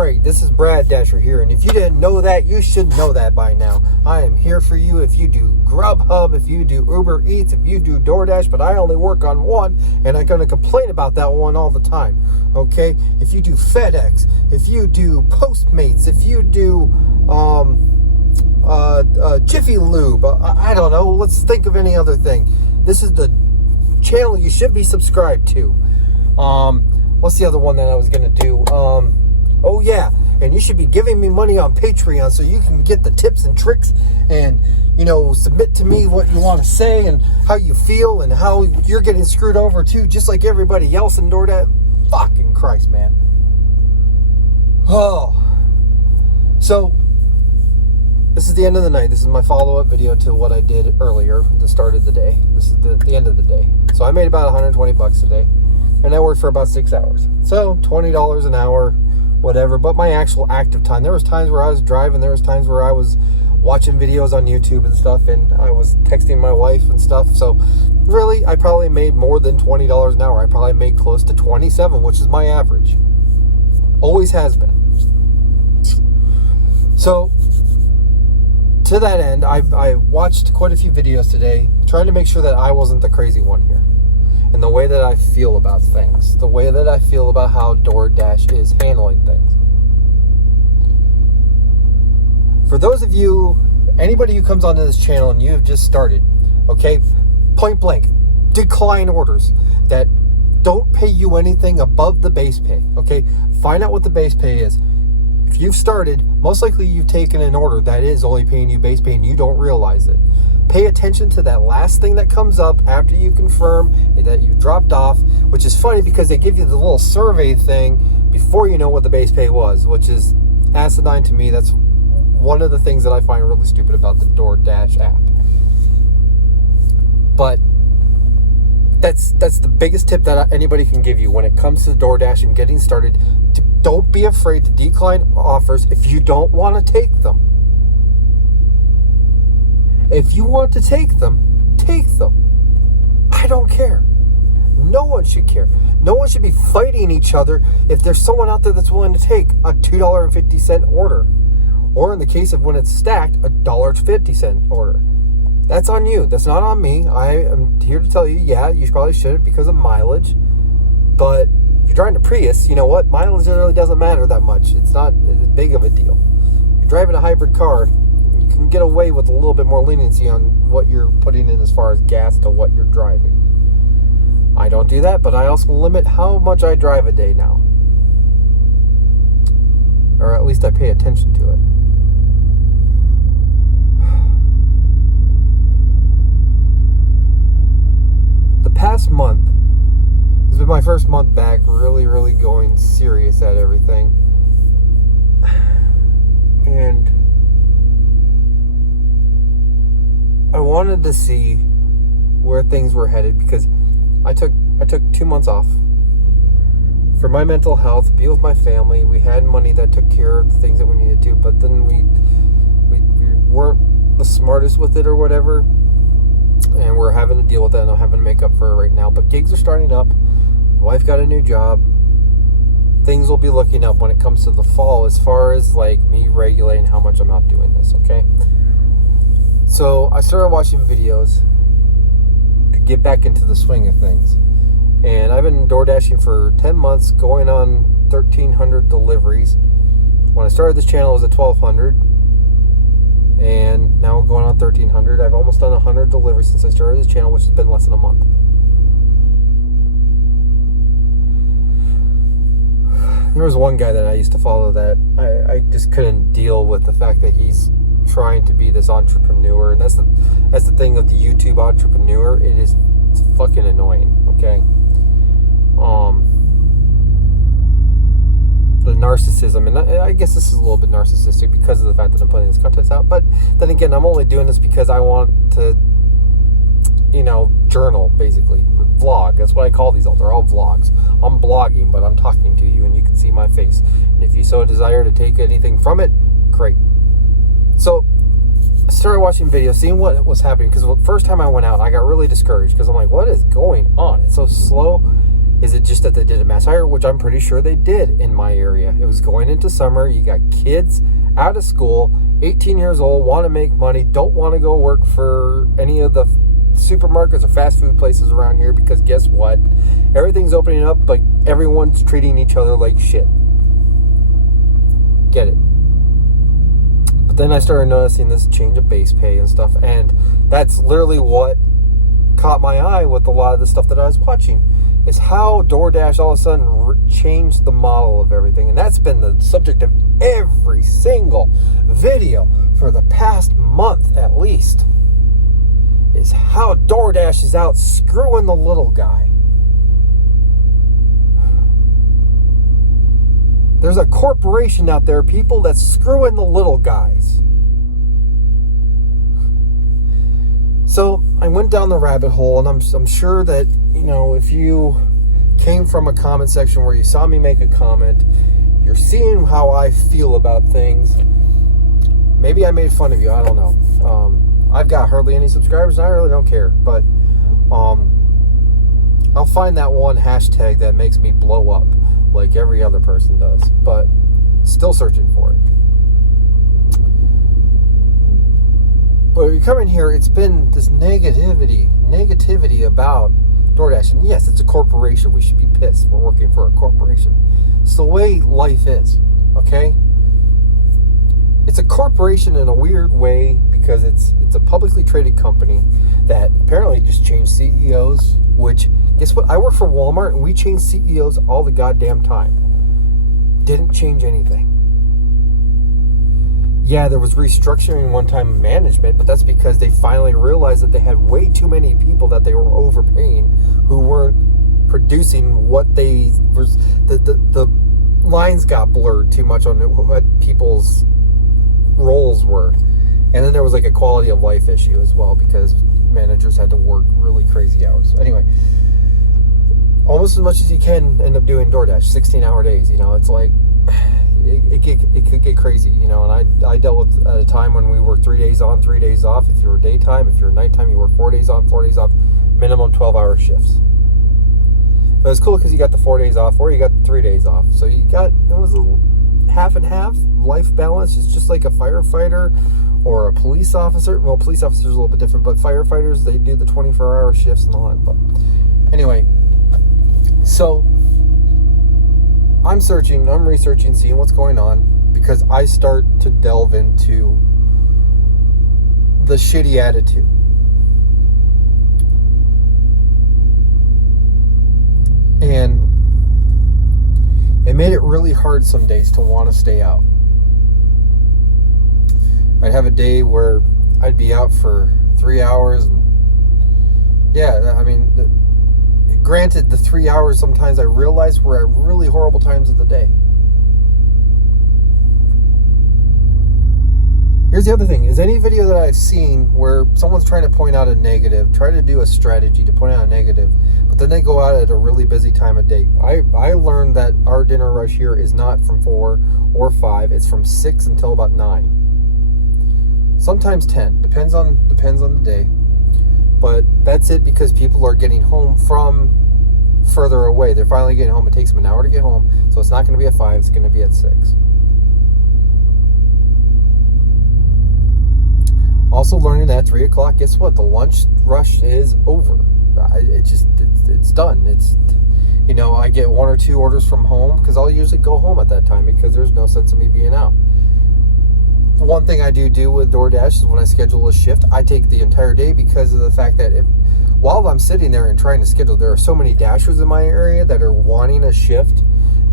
right. This is Brad Dasher here. And if you didn't know that, you should know that by now. I am here for you if you do Grubhub, if you do Uber Eats, if you do DoorDash, but I only work on one, and I'm going to complain about that one all the time. Okay? If you do FedEx, if you do Postmates, if you do Jiffy Lube, I don't know. Let's think of any other thing. This is the channel you should be subscribed to. What's the other one that I was going to do? Oh yeah, and you should be giving me money on Patreon so you can get the tips and tricks and, submit to me what you want to say and how you feel and how you're getting screwed over too, just like everybody else in DoorDash. Fucking Christ, man. Oh. So, this is the end of the night. This is my follow-up video to what I did earlier, the start of the day. This is the end of the day. So I made about $120 today. And I worked for about 6 hours. So, $20 an hour, whatever. But my actual active time, there was times where I was driving. There was times where I was watching videos on YouTube and stuff. And I was texting my wife and stuff. So, really, I probably made more than $20 an hour. I probably made close to 27, which is my average. Always has been. So, to that end, I watched quite a few videos today, trying to make sure that I wasn't the crazy one here. And the way that I feel about things. The way that I feel about how DoorDash is handling things. For those of you, anybody who comes onto this channel and you have just started, okay, point blank, decline orders that don't pay you anything above the base pay, okay? Find out what the base pay is. If you've started, most likely you've taken an order that is only paying you base pay and you don't realize it. Pay attention to that last thing that comes up after you confirm that you dropped off, which is funny because they give you the little survey thing before you know what the base pay was, which is asinine to me. That's one of the things that I find really stupid about the DoorDash app. But that's the biggest tip that anybody can give you when it comes to DoorDash and getting started. Don't be afraid to decline offers if you don't want to take them. If you want to take them, take them. I don't care. No one should care. No one should be fighting each other if there's someone out there that's willing to take a $2.50 order. Or in the case of when it's stacked, a $1.50 order. That's on you. That's not on me. I am here to tell you, yeah, you probably shouldn't because of mileage. But if you're driving a Prius, you know what? Mileage really doesn't matter that much. It's not as big of a deal. If you're driving a hybrid car, you can get away with a little bit more leniency on what you're putting in as far as gas to what you're driving. I don't do that, but I also limit how much I drive a day now. Or at least I pay attention to it. The past month has been my first month back really going serious at everything. And I wanted to see where things were headed because I took 2 months off for my mental health, be with my family. We had money that took care of the things that we needed to, but then we weren't the smartest with it or whatever, and we're having to deal with that, and I'm having to make up for it right now. But gigs are starting up. My wife got a new job. Things will be looking up when it comes to the fall as far as like me regulating how much I'm out doing this, okay? So I started watching videos to get back into the swing of things. And I've been door dashing for 10 months, going on 1,300 deliveries. When I started this channel, it was at 1,200. And now we're going on 1,300. I've almost done 100 deliveries since I started this channel, which has been less than a month. There was one guy that I used to follow that I just couldn't deal with the fact that he's trying to be this entrepreneur. And that's the thing of the YouTube entrepreneur. It's fucking annoying, okay? The narcissism, and I guess this is a little bit narcissistic because of the fact that I'm putting this content out, but then again, I'm only doing this because I want to, journal, basically, vlog. That's what I call these all. They're all vlogs. I'm blogging, but I'm talking to you, and you can see my face, and if you so desire to take anything from it, great. So I started watching videos, seeing what was happening, because the first time I went out, I got really discouraged, because I'm like, what is going on? It's so slow. Is it just that they did a mass hire, which I'm pretty sure they did in my area? It was going into summer. You got kids out of school, 18 years old, want to make money, don't want to go work for any of the supermarkets or fast food places around here, because guess what? Everything's opening up, but everyone's treating each other like shit. Get it? But then I started noticing this change of base pay and stuff, and that's literally what caught my eye with a lot of the stuff that I was watching, is how DoorDash all of a sudden changed the model of everything. And that's been the subject of every single video for the past month at least, is how DoorDash is out screwing the little guy. There's a corporation out there, people, that's screwing the little guys. So I went down the rabbit hole, and I'm sure that, if you came from a comment section where you saw me make a comment, you're seeing how I feel about things. Maybe I made fun of you, I don't know. I've got hardly any subscribers, and I really don't care, but I'll find that one hashtag that makes me blow up like every other person does, but still searching for it. But if you come in here, it's been this negativity about DoorDash. And yes, it's a corporation. We should be pissed. We're working for a corporation. It's the way life is, okay? It's a corporation in a weird way because it's a publicly traded company that apparently just changed CEOs, which, guess what? I work for Walmart, and we change CEOs all the goddamn time. Didn't change anything. Yeah, there was restructuring one time in management, but that's because they finally realized that they had way too many people that they were overpaying who weren't producing what they was. The lines got blurred too much on what people's roles were. And then there was like a quality of life issue as well, because managers had to work really crazy hours. Anyway, almost as much as you can end up doing DoorDash, 16-hour days. It's like it could get crazy, and I dealt with at a time when we worked 3 days on, 3 days off. If you're daytime, if you're nighttime, you work 4 days on, 4 days off, minimum 12-hour shifts. But it's cool because you got the 4 days off, or you got 3 days off. So it was a half and half life balance. It's just like a firefighter or a police officer. Well, police officers are a little bit different, but firefighters, they do the 24-hour shifts and all that. But anyway, so I'm researching, seeing what's going on, because I start to delve into the shitty attitude. And it made it really hard some days to want to stay out. I'd have a day where I'd be out for 3 hours. And yeah, I mean, granted, the 3 hours sometimes I realized were at really horrible times of the day. Here's the other thing, is any video that I've seen where someone's trying to point out a negative, try to do a strategy to point out a negative, but then they go out at a really busy time of day. I learned that our dinner rush here is not from 4 or 5, it's from 6 until about 9. Sometimes 10, depends on the day. But that's it, because people are getting home from further away. They're finally getting home. It takes them an hour to get home, so it's not going to be at 5, it's going to be at 6. Also learning that at 3 o'clock, guess what? The lunch rush is over. It's done. I get 1 or 2 orders from home, because I'll usually go home at that time because there's no sense of me being out. One thing I do with DoorDash is when I schedule a shift, I take the entire day, because of the fact that while I'm sitting there and trying to schedule, there are so many Dashers in my area that are wanting a shift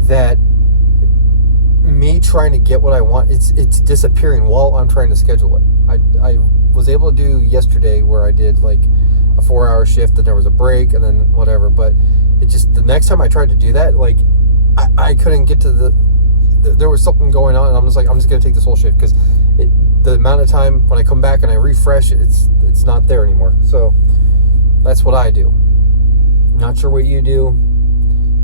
that me trying to get what I want, it's disappearing while I'm trying to schedule it. I was able to do yesterday where I did like a 4-hour shift, and there was a break, and then whatever, but it just, the next time I tried to do that, like I couldn't get to there was something going on, and I'm just going to take this whole shift, because the amount of time when I come back and I refresh, it's not there anymore. So that's what I do. Not sure what you do.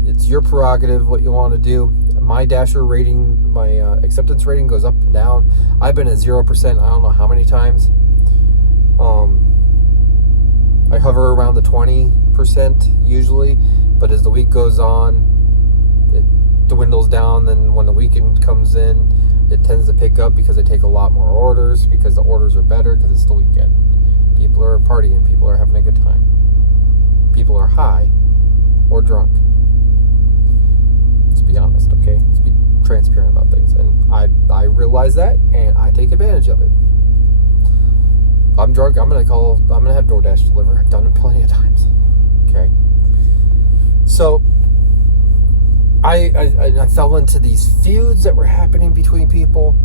It's your prerogative what you want to do. My Dasher rating, my acceptance rating goes up and down. I've been at 0%, I don't know how many times. I hover around the 20 98% usually, but as the week goes on, it dwindles down. Then when the weekend comes in, it tends to pick up because they take a lot more orders, because the orders are better, because it's the weekend. People are partying, people are having a good time. People are high or drunk. Let's be honest, okay? Let's be transparent about things. And I realize that, and I take advantage of it. If I'm drunk, I'm gonna have DoorDash deliver. I've done it plenty of times. Okay. So I fell into these feuds that were happening between people,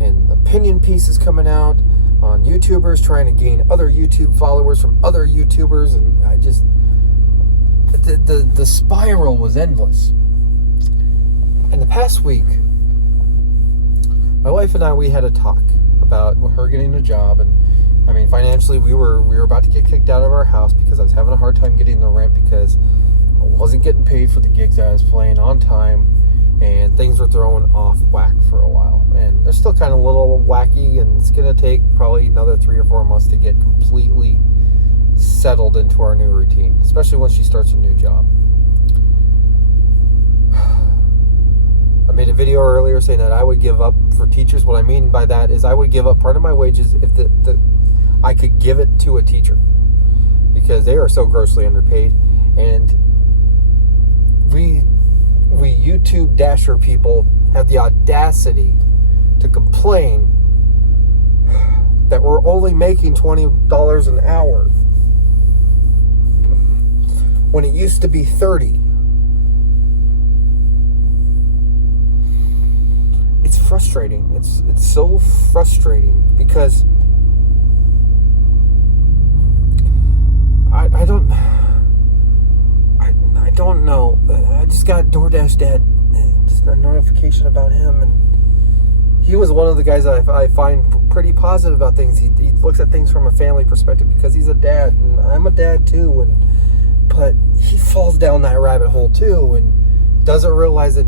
and opinion pieces coming out on YouTubers trying to gain other YouTube followers from other YouTubers, and I just the spiral was endless. In the past week, my wife and we had a talk about her getting a job, and I mean, financially, we were about to get kicked out of our house because I was having a hard time getting the rent because I wasn't getting paid for the gigs I was playing on time, and things were thrown off whack for a while. And they're still kind of a little wacky, and it's going to take probably another 3 or 4 months to get completely settled into our new routine, especially when she starts a new job. I made a video earlier saying that I would give up for teachers. What I mean by that is I would give up part of my wages if I could give it to a teacher, because they are so grossly underpaid. And we YouTube Dasher people have the audacity to complain that we're only making $20 an hour when it used to be $30. It's frustrating. It's so frustrating because I don't know. I just got DoorDash Dad, just a notification about him, and he was one of the guys that I find pretty positive about things. He looks at things from a family perspective because he's a dad, and I'm a dad too, but he falls down that rabbit hole too, and doesn't realize that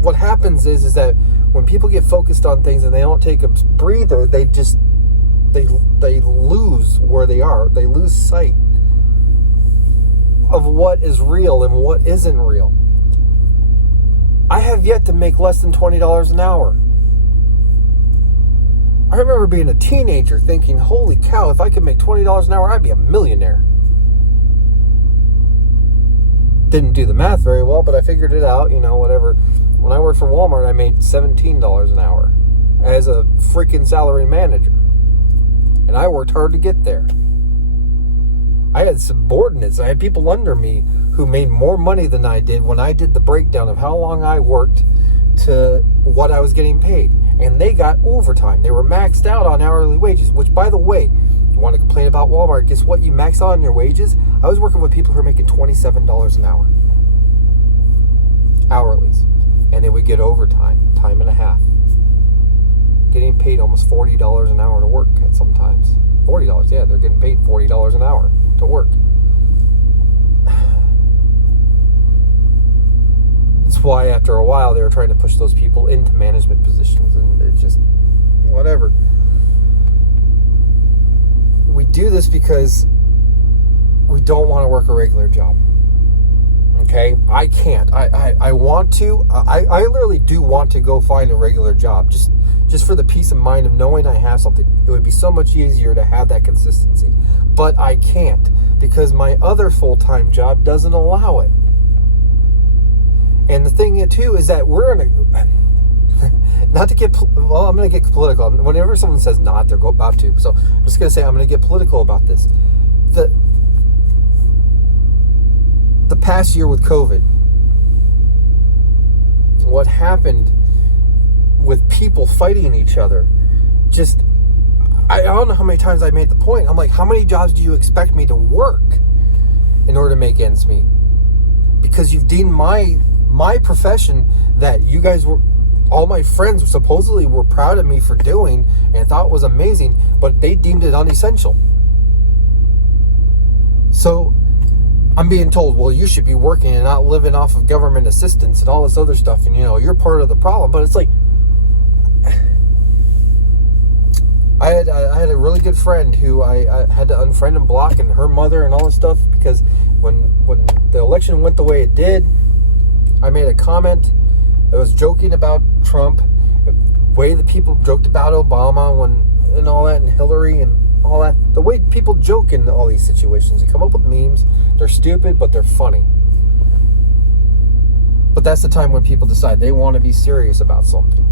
what happens is that when people get focused on things and they don't take a breather, they lose where they are. They lose sight of what is real and what isn't real. I have yet to make less than $20 an hour. I remember being a teenager thinking, holy cow, if I could make $20 an hour, I'd be a millionaire. Didn't do the math very well, but I figured it out, whatever. When I worked for Walmart, I made $17 an hour as a freaking salary manager. And I worked hard to get there. I had subordinates. I had people under me who made more money than I did when I did the breakdown of how long I worked to what I was getting paid. And they got overtime. They were maxed out on hourly wages, which, by the way, you want to complain about Walmart, guess what? You max out on your wages. I was working with people who are making $27 an hour. Hourlies. And they would get overtime, time and a half. Getting paid almost $40 an hour to work at sometimes. $40, yeah, they're getting paid $40 an hour to work. That's why after a while they were trying to push those people into management positions, and it just, whatever. We do this because we don't want to work a regular job. Okay? I can't. I want to. I literally do want to go find a regular job. Just for the peace of mind of knowing I have something. It would be so much easier to have that consistency. But I can't, because my other full-time job doesn't allow it. And the thing too is that we're in a... Not to get... Well, I'm going to get political. Whenever someone says not, they're about to. So I'm just going to say I'm going to get political about this. The past year with COVID, what happened with people fighting each other, I don't know how many times I made the point. I'm like, how many jobs do you expect me to work in order to make ends meet? Because you've deemed my profession that you guys were, all my friends supposedly were proud of me for doing and thought was amazing, but they deemed it unessential. So I'm being told, well, you should be working and not living off of government assistance and all this other stuff, and you're part of the problem. But it's like, I had a really good friend who I had to unfriend and block, and her mother and all this stuff, because when the election went the way it did, I made a comment. I was joking about Trump, the way that people joked about Obama and all that, and Hillary and all that. The way people joke in all these situations, they come up with memes. They're stupid, but they're funny. But that's the time when people decide they want to be serious about something.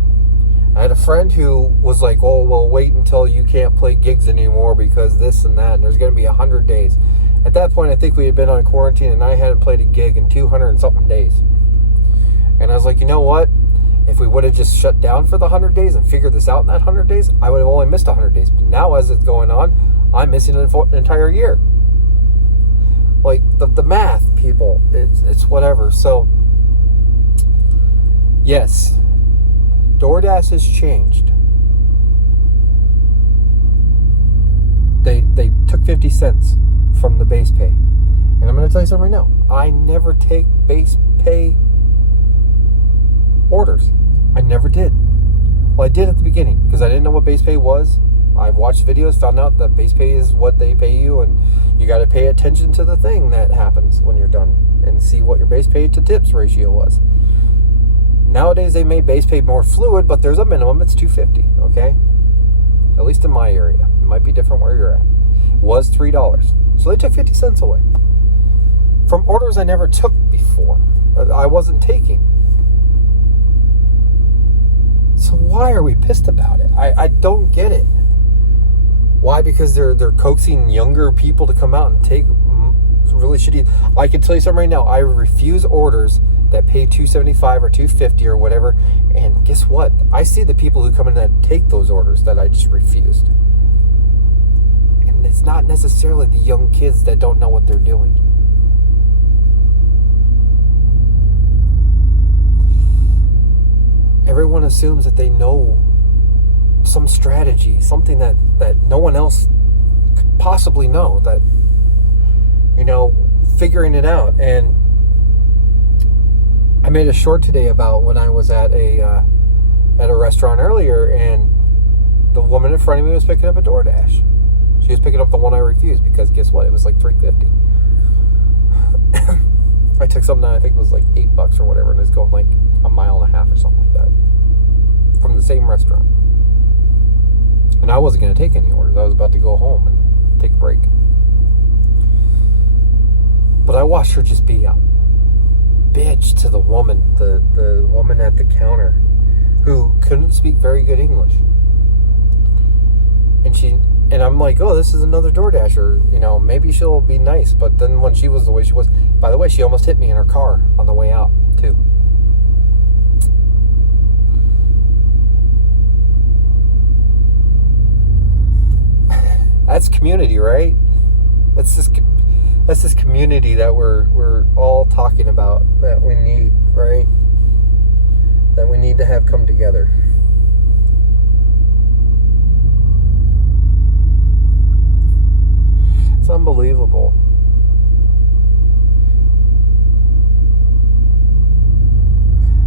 I had a friend who was like, oh, well, wait until you can't play gigs anymore because this and that, and there's going to be 100 days. At that point, I think we had been on quarantine, and I hadn't played a gig in 200 and something days. And I was like, you know what? If we would have just shut down for the 100 days and figured this out in that 100 days, I would have only missed 100 days. But now, as it's going on, I'm missing an entire year. Like, the math, people, it's whatever. So, yes, DoorDash has changed. They took 50 cents from the base pay. And I'm going to tell you something right now. I never take base pay orders. I never did. Well, I did at the beginning because I didn't know what base pay was. I watched videos, found out that base pay is what they pay you, and you got to pay attention to the thing that happens when you're done and see what your base pay to tips ratio was. Nowadays, they made base pay more fluid, but there's a minimum. It's $2.50, okay? At least in my area. It might be different where you're at. It was $3. So they took 50 cents away from orders I never took before. I wasn't taking. So why are we pissed about it? I don't get it. Why? Because they're coaxing younger people to come out and take really shitty. I can tell you something right now. I refuse orders that pay $2.75 or $2.50 or whatever. And guess what? I see the people who come in and take those orders that I just refused. And it's not necessarily the young kids that don't know what they're doing. Everyone assumes that they know some strategy, something that no one else could possibly know, that, figuring it out. And I made a short today about when I was at a restaurant earlier, and the woman in front of me was picking up a DoorDash. She was picking up the one I refused because guess what? It was like $3.50. I took something that I think was like $8 or whatever, and it's going like a mile and a half or something like that from the same restaurant. And I wasn't going to take any orders. I was about to go home and take a break. But I watched her just be a bitch to the woman, the woman at the counter, who couldn't speak very good English. And I'm like, oh, this is another DoorDasher. Maybe she'll be nice. But then when she was the way she was, by the way, she almost hit me in her car on the way out, too. That's community, right? That's this community that we're all talking about, that we need, right? That we need to have come together. It's unbelievable.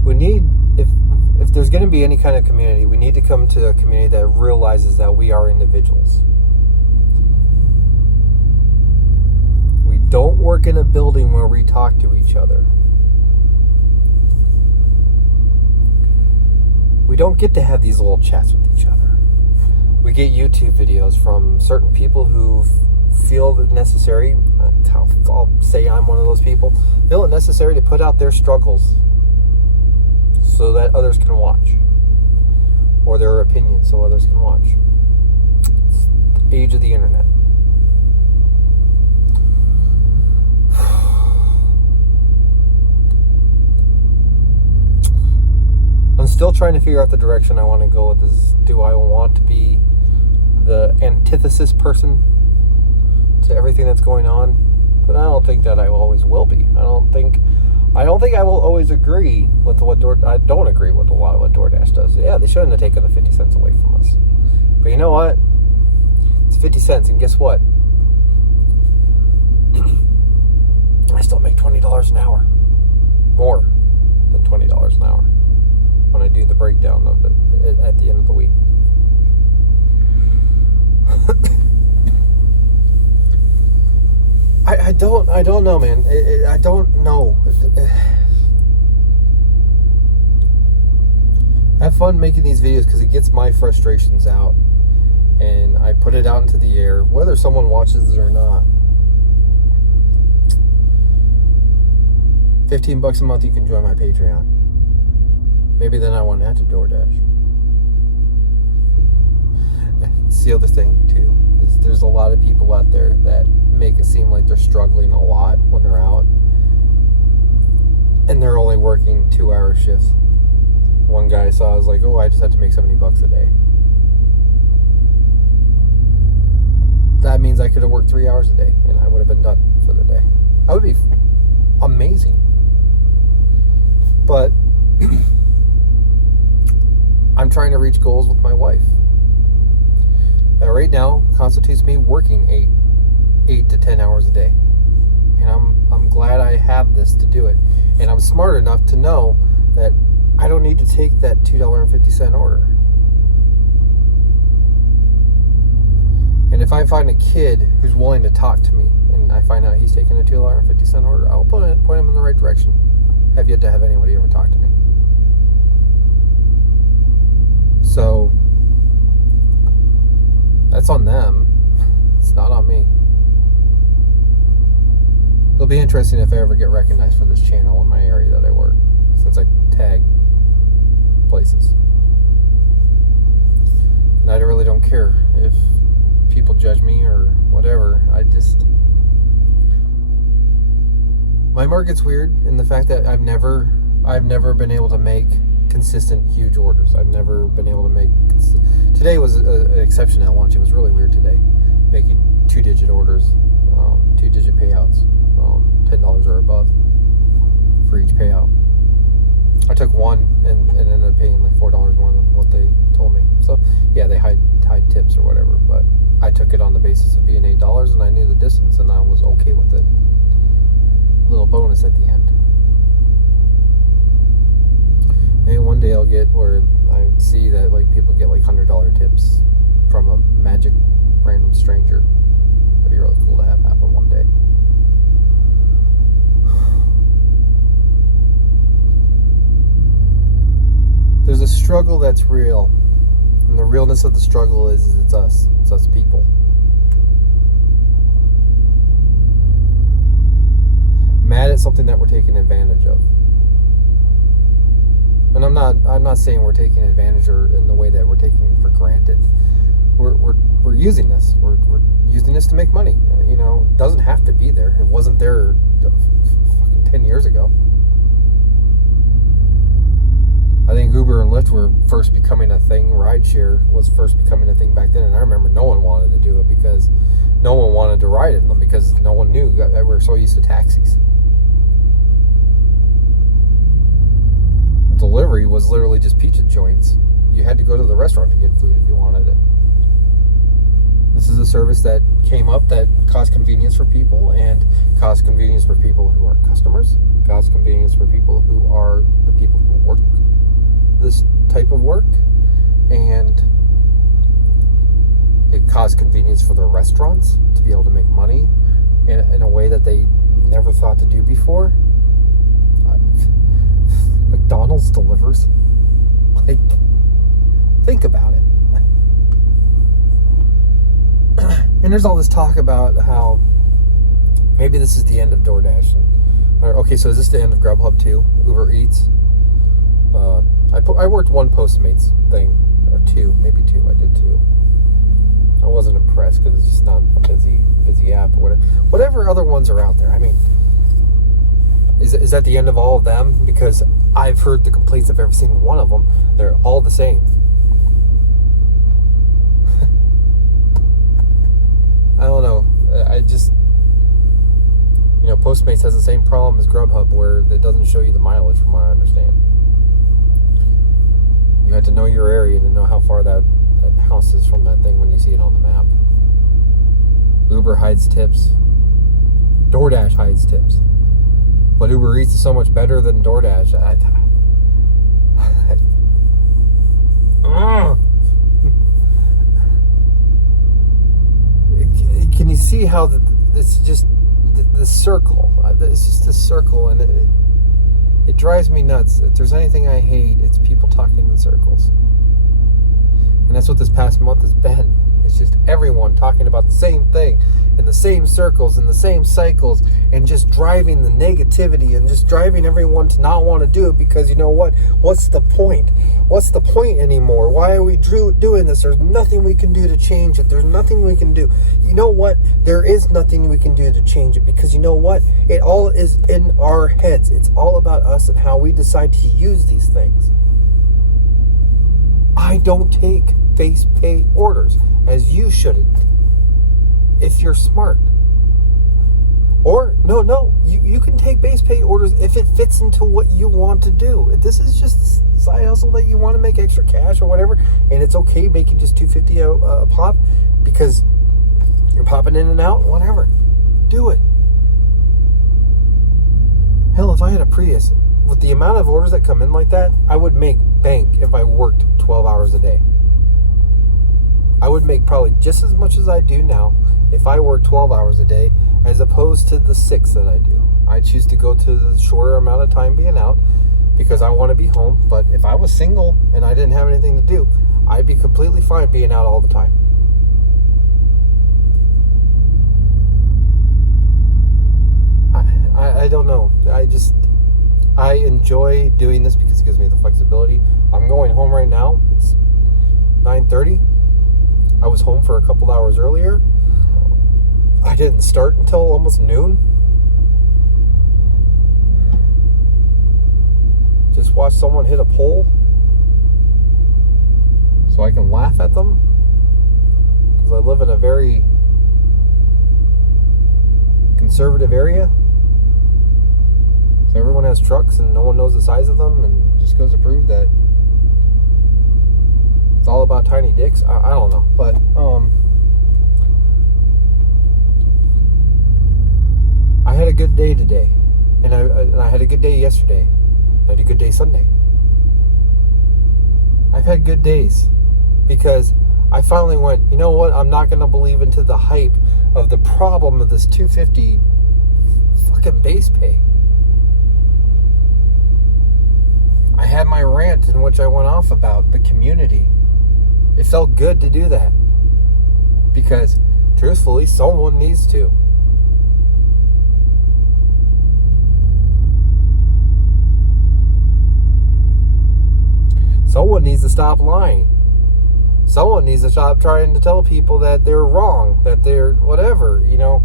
We need, if there's going to be any kind of community, we need to come to a community that realizes that we are individuals. We don't work in a building where we talk to each other. We don't get to have these little chats with each other. We get YouTube videos from certain people who feel it necessary, I'll say I'm one of those people, feel it necessary to put out their struggles so that others can watch, or their opinions so others can watch. It's the age of the internet. I'm still trying to figure out the direction I want to go with this. Do I want to be the antithesis person to everything that's going on? But I don't think that I always will be. I don't think I will always agree with I don't agree with a lot of what DoorDash does. Yeah, they shouldn't have taken the 50 cents away from us. But you know what? It's 50 cents, and guess what? I still make $20 an hour. More than $20 an hour when I do the breakdown of it at the end of the week. don't know, man. I don't know. I have fun making these videos because it gets my frustrations out, and I put it out into the air, whether someone watches it or not. $15 a month, you can join my Patreon. Maybe then I won't have to DoorDash. It's the other thing too, is there's a lot of people out there that make it seem like they're struggling a lot when they're out, and they're only working 2-hour shifts. One guy I saw was like, oh, I just have to make $70 a day. That means I could have worked 3 hours a day and I would have been done for the day. That would be amazing. But I'm trying to reach goals with my wife. That right now constitutes me working 8 to 10 hours a day. And I'm glad I have this to do it. And I'm smart enough to know that I don't need to take that $2.50 order. And if I find a kid who's willing to talk to me and I find out he's taking a $2.50 order, I'll point him in the right direction. Have yet to have anybody ever talk to me. So that's on them. It's not on me. It'll be interesting if I ever get recognized for this channel in my area that I work, since I tag places. And I really don't care if people judge me or whatever. My market's weird in the fact that I've never been able to make consistent huge orders. I've never been able to make today was an exception at launch. It was really weird today, making 2-digit orders, 2-digit payouts, $10 or above for each payout. I took one and ended up paying like $4 more than what they told me. So yeah, they hide tips or whatever, but I took it on the basis of being $8 and I knew the distance and I was okay with it. Little bonus at the end. Maybe one day I'll get where I see that like people get like $100 tips from a magic random stranger. That'd be really cool to have happen one day. There's a struggle that's real, and the realness of the struggle is it's us people. Mad at something that we're taking advantage of. And I'm not saying we're taking advantage or in the way that we're taking for granted. We're using this. We're using this to make money. You know, it doesn't have to be there. It wasn't there fucking 10 years ago. I think Uber and Lyft were first becoming a thing. Rideshare was first becoming a thing back then, and I remember no one wanted to do it because no one wanted to ride in them because no one knew. We're so used to taxis. Delivery was literally just pizza joints. You had to go to the restaurant to get food if you wanted it. This is a service that came up that caused convenience for people and caused convenience for people who are customers, caused convenience for people who are the people who work this type of work, and it caused convenience for the restaurants to be able to make money in a way that they never thought to do before. McDonald's delivers. Like, think about it. And there's all this talk about how maybe this is the end of DoorDash. Okay, so is this the end of Grubhub too? Uber Eats? I worked one Postmates thing, or maybe two. I did two. I wasn't impressed because it's just not a busy app or whatever. Whatever other ones are out there. I mean, is that the end of all of them? Because I've heard the complaints of every single one of them. They're all the same. I don't know. I just, Postmates has the same problem as Grubhub, where it doesn't show you the mileage, from what I understand. You have to know your area to know how far that house is from that thing when you see it on the map. Uber hides tips. DoorDash hides tips. But Uber Eats is so much better than DoorDash. Can you see how it's just this circle. It's just this circle, and it drives me nuts. If there's anything I hate, it's people talking in circles. And that's what this past month has been. It's just everyone talking about the same thing in the same circles, in the same cycles, and just driving the negativity and just driving everyone to not want to do it because you know what? What's the point? What's the point anymore? Why are we doing this? There's nothing we can do to change it. There's nothing we can do. You know what? There is nothing we can do to change it because you know what? It all is in our heads. It's all about us and how we decide to use these things. I don't take base pay orders, as you shouldn't, if you're smart. Or, no, you can take base pay orders if it fits into what you want to do. This is just a side hustle that you want to make extra cash or whatever, and it's okay making just $250 a pop because you're popping in and out, whatever. Do it. Hell, if I had a Prius, with the amount of orders that come in like that, I would make bank if I worked 12 hours a day. I would make probably just as much as I do now if I worked 12 hours a day as opposed to the 6 that I do. I choose to go to the shorter amount of time being out because I want to be home. But if I was single and I didn't have anything to do, I'd be completely fine being out all the time. I don't know. I enjoy doing this because it gives me the flexibility. I'm going home right now. It's 9:30. I was home for a couple hours earlier. I didn't start until almost noon. Just watch someone hit a pole so I can laugh at them because I live in a very conservative area. So everyone has trucks and no one knows the size of them, and just goes to prove that it's all about tiny dicks. I don't know, but I had a good day today, and I had a good day yesterday. I had a good day Sunday. I've had good days because I finally went, you know what? I'm not going to believe into the hype of the problem of this $250 fucking base pay. I had my rant in which I went off about the community. It felt good to do that because, truthfully, someone needs to. Someone needs to stop lying. Someone needs to stop trying to tell people that they're wrong, that they're whatever, you know.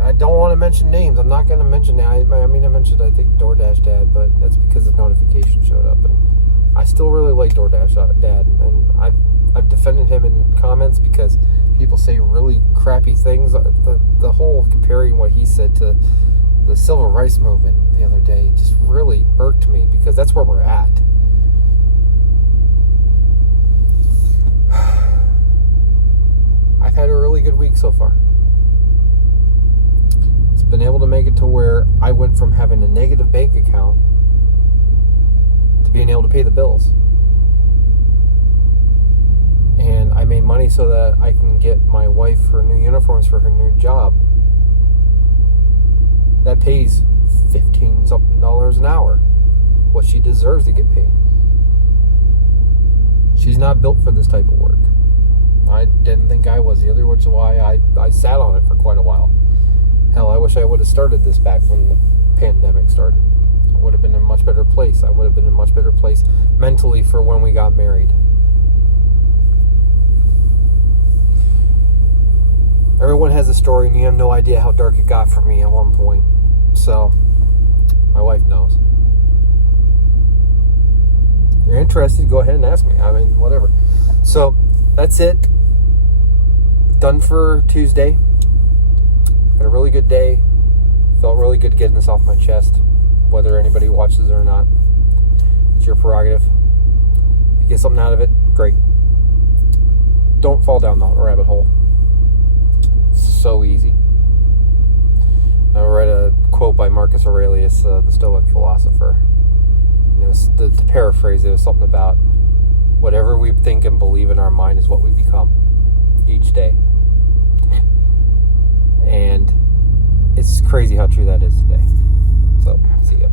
I don't want to mention names. I'm not going to mention it. I mentioned, I think, DoorDash Dad, but that's because the notification showed up. And I still really like DoorDash Dad. And I've defended him in comments because people say really crappy things. The whole comparing what he said to the civil rights movement the other day just really irked me because that's where we're at. I've had a really good week so far. It's been able to make it to where I went from having a negative bank account to being able to pay the bills. And I made money so that I can get my wife her new uniforms for her new job. That pays $15-something an hour. What she deserves to get paid. She's not built for this type of work. I didn't think I was either, which is why I sat on it for quite a while. Hell, I wish I would have started this back when the pandemic started. I would have been in a much better place. I would have been in a much better place mentally for when we got married. Everyone has a story, and you have no idea how dark it got for me at one point. So, my wife knows. If you're interested, go ahead and ask me. I mean, whatever. So, that's it. Done for Tuesday. Had a really good day. Felt really good getting this off my chest. Whether anybody watches it or not. It's your prerogative. If you get something out of it, great. Don't fall down the rabbit hole. So easy. I read a quote by Marcus Aurelius, the Stoic philosopher. And it was, to paraphrase, it was something about whatever we think and believe in our mind is what we become each day. And it's crazy how true that is today. So, see ya.